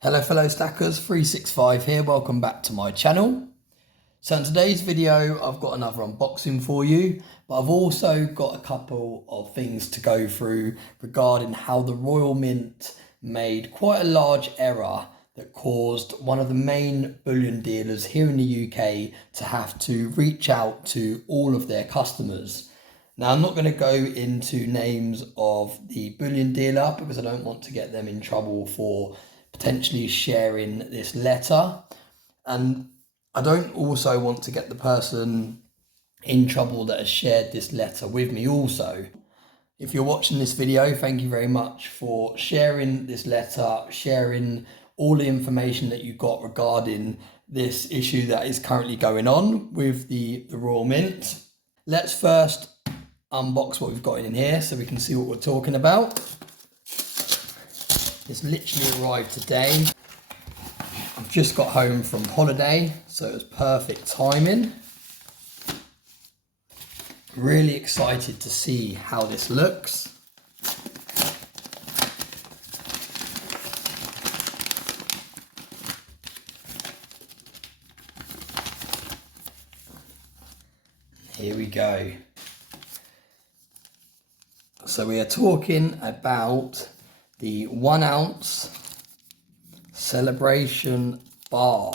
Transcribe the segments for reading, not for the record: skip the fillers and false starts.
Hello fellow stackers, 365 here, welcome back to my channel. So in today's video I've got another unboxing for you, but I've also got a couple of things to go through regarding how the Royal Mint made quite a large error that caused one of the main bullion dealers here in the UK to have to reach out to all of their customers. Now I'm not going to go into names of the bullion dealer because I don't want to get them in trouble for potentially sharing this letter, and I don't also want to get the person in trouble that has shared this letter with me also. If you're watching this video, thank you very much for sharing this letter, sharing all the information that you got regarding this issue that is currently going on with the Royal Mint. Let's first unbox what we've got in here so we can see what we're talking about. It's literally arrived today. I've just got home from holiday, so it was perfect timing. Really excited to see how this looks. Here we go. So we are talking about the 1 ounce celebration bar.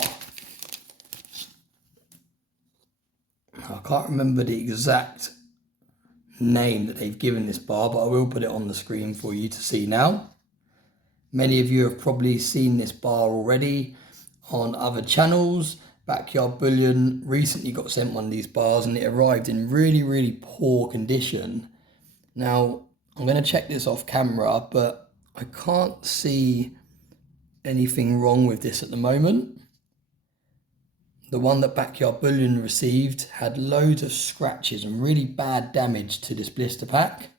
I can't remember the exact name that they've given this bar, but I will put it on the screen for you to see now. Many of you have probably seen this bar already on other channels. Backyard Bullion recently got sent one of these bars and it arrived in really poor condition. Now I'm going to check this off camera, but I can't see anything wrong with this at the moment. The one that Backyard Bullion received had loads of scratches and really bad damage to this blister pack.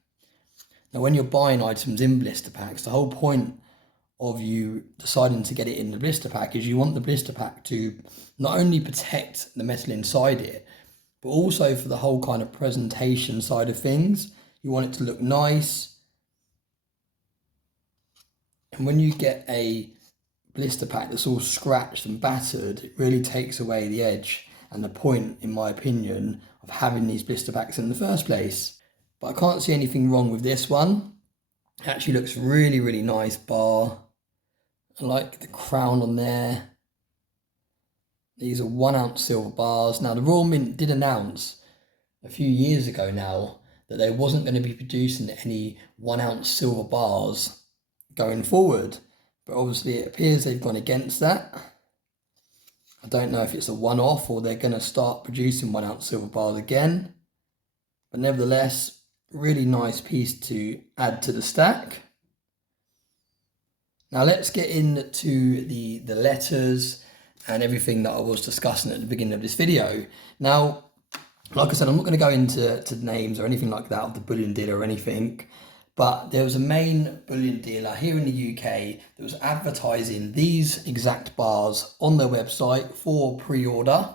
Now when you're buying items in blister packs, the whole point of you deciding to get it in the blister pack is you want the blister pack to not only protect the metal inside it, but also for the whole kind of presentation side of things. You want it to look nice. And when you get a blister pack that's all scratched and battered, it really takes away the edge and the point, in my opinion, of having these blister packs in the first place. But I can't see anything wrong with this one. It actually looks really nice bar. I like the crown on there. These are 1 ounce silver bars. Now the Royal Mint did announce a few years ago now that they wasn't going to be producing any 1 ounce silver bars going forward, but obviously it appears they've gone against that. I don't know if it's a one-off or they're going to start producing 1 ounce silver bars again, but nevertheless, really nice piece to add to the stack. Now let's get into the letters and everything that I was discussing at the beginning of this video. Now, like I said, I'm not going to go into names or anything like that of the bullion dealer or anything, but there was a main bullion dealer here in the UK that was advertising these exact bars on their website for pre-order.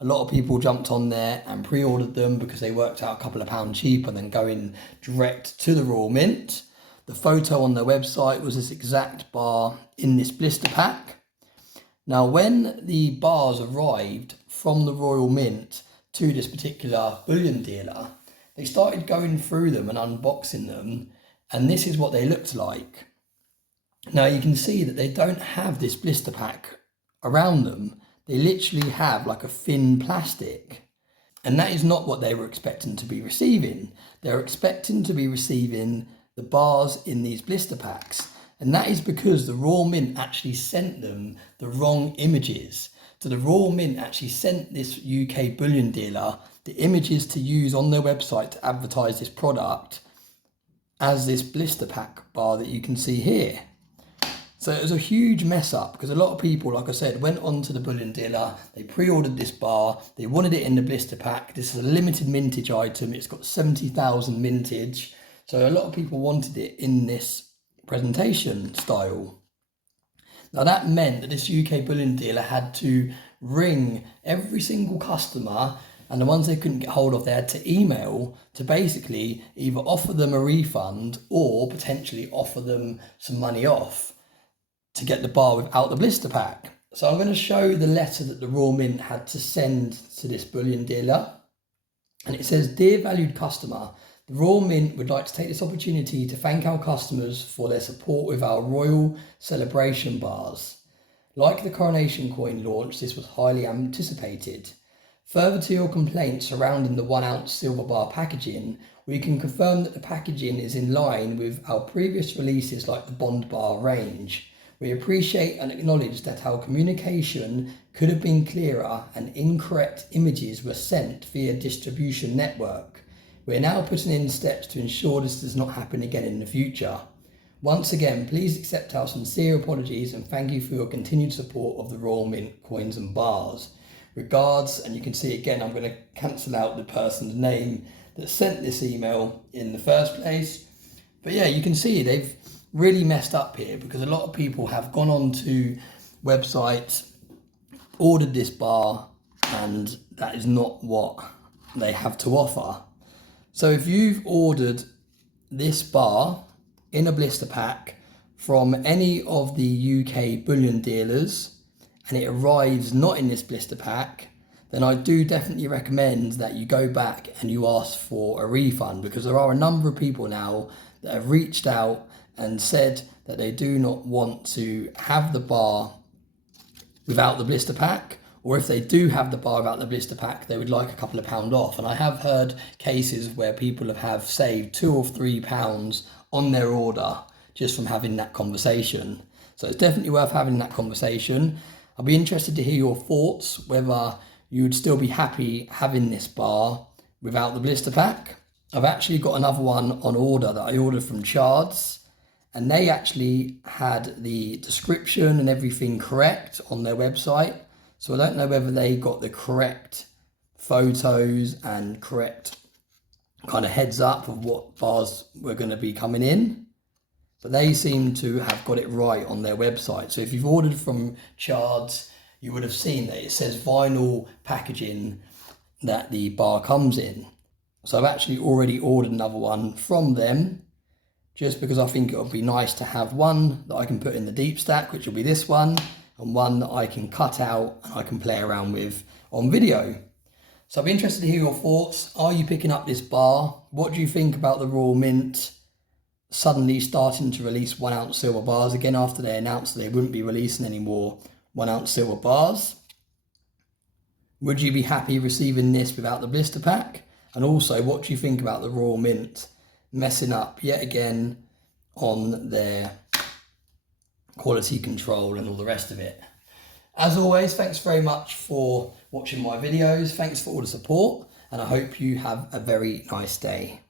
A lot of people jumped on there and pre-ordered them because they worked out a couple of pounds cheaper than going direct to the Royal Mint. The photo on their website was this exact bar in this blister pack. Now when the bars arrived from the Royal Mint to this particular bullion dealer, they started going through them and unboxing them, and this is what they looked like. Now you can see that they don't have this blister pack around them. They literally have like a thin plastic, and that is not what they were expecting to be receiving. They're expecting to be receiving the bars in these blister packs, and that is because the Royal Mint actually sent them the wrong images. So the Royal Mint actually sent this UK bullion dealer the images to use on their website to advertise this product as this blister pack bar that you can see here. So it was a huge mess up because a lot of people, like I said, went on to the bullion dealer, they pre-ordered this bar, they wanted it in the blister pack. This is a limited mintage item, it's got 70,000 mintage. So a lot of people wanted it in this presentation style. Now that meant that this UK bullion dealer had to ring every single customer, and the ones they couldn't get hold of, they had to email to basically either offer them a refund or potentially offer them some money off. to get the bar without the blister pack. So I'm going to show the letter that the Royal Mint had to send to this bullion dealer. And it says, "Dear valued customer, the Royal Mint would like to take this opportunity to thank our customers for their support with our Royal Celebration bars. Like the Coronation coin launch, this was highly anticipated. Further to your complaint surrounding the 1 ounce silver bar packaging, we can confirm that the packaging is in line with our previous releases like the Bond bar range. We appreciate and acknowledge that our communication could have been clearer and incorrect images were sent via distribution network. We are now putting in steps to ensure this does not happen again in the future. Once again, please accept our sincere apologies and thank you for your continued support of the Royal Mint coins and bars. Regards," and you can see again, I'm going to cancel out the person's name that sent this email in the first place. But yeah, you can see they've really messed up here, because a lot of people have gone on to websites, ordered this bar, and that is not what they have to offer. So if you've ordered this bar in a blister pack from any of the UK bullion dealers and it arrives not in this blister pack, then I do definitely recommend that you go back and you ask for a refund, because there are a number of people now that have reached out and said that they do not want to have the bar without the blister pack, or if they do have the bar without the blister pack, they would like a couple of pound off. And I have heard cases where people have saved £2 or £3 on their order just from having that conversation. So it's definitely worth having that conversation. I'll be interested to hear your thoughts, whether you would still be happy having this bar without the blister pack. I've actually got another one on order that I ordered from Chards, and they actually had the description and everything correct on their website. So I don't know whether they got the correct photos and correct kind of heads up of what bars were going to be coming in, but they seem to have got it right on their website. So if you've ordered from Chards, you would have seen that it says vinyl packaging that the bar comes in. So I've actually already ordered another one from them, just because I think it would be nice to have one that I can put in the deep stack, which will be this one, and one that I can cut out and I can play around with on video. So I'd be interested to hear your thoughts. Are you picking up this bar? What do you think about the Royal Mint suddenly starting to release 1 ounce silver bars again after they announced that they wouldn't be releasing any more 1 ounce silver bars? Would you be happy receiving this without the blister pack? And also, what do you think about the Royal Mint messing up yet again on their quality control and all the rest of it? As always, thanks very much for watching my videos. Thanks for all the support, and I hope you have a very nice day.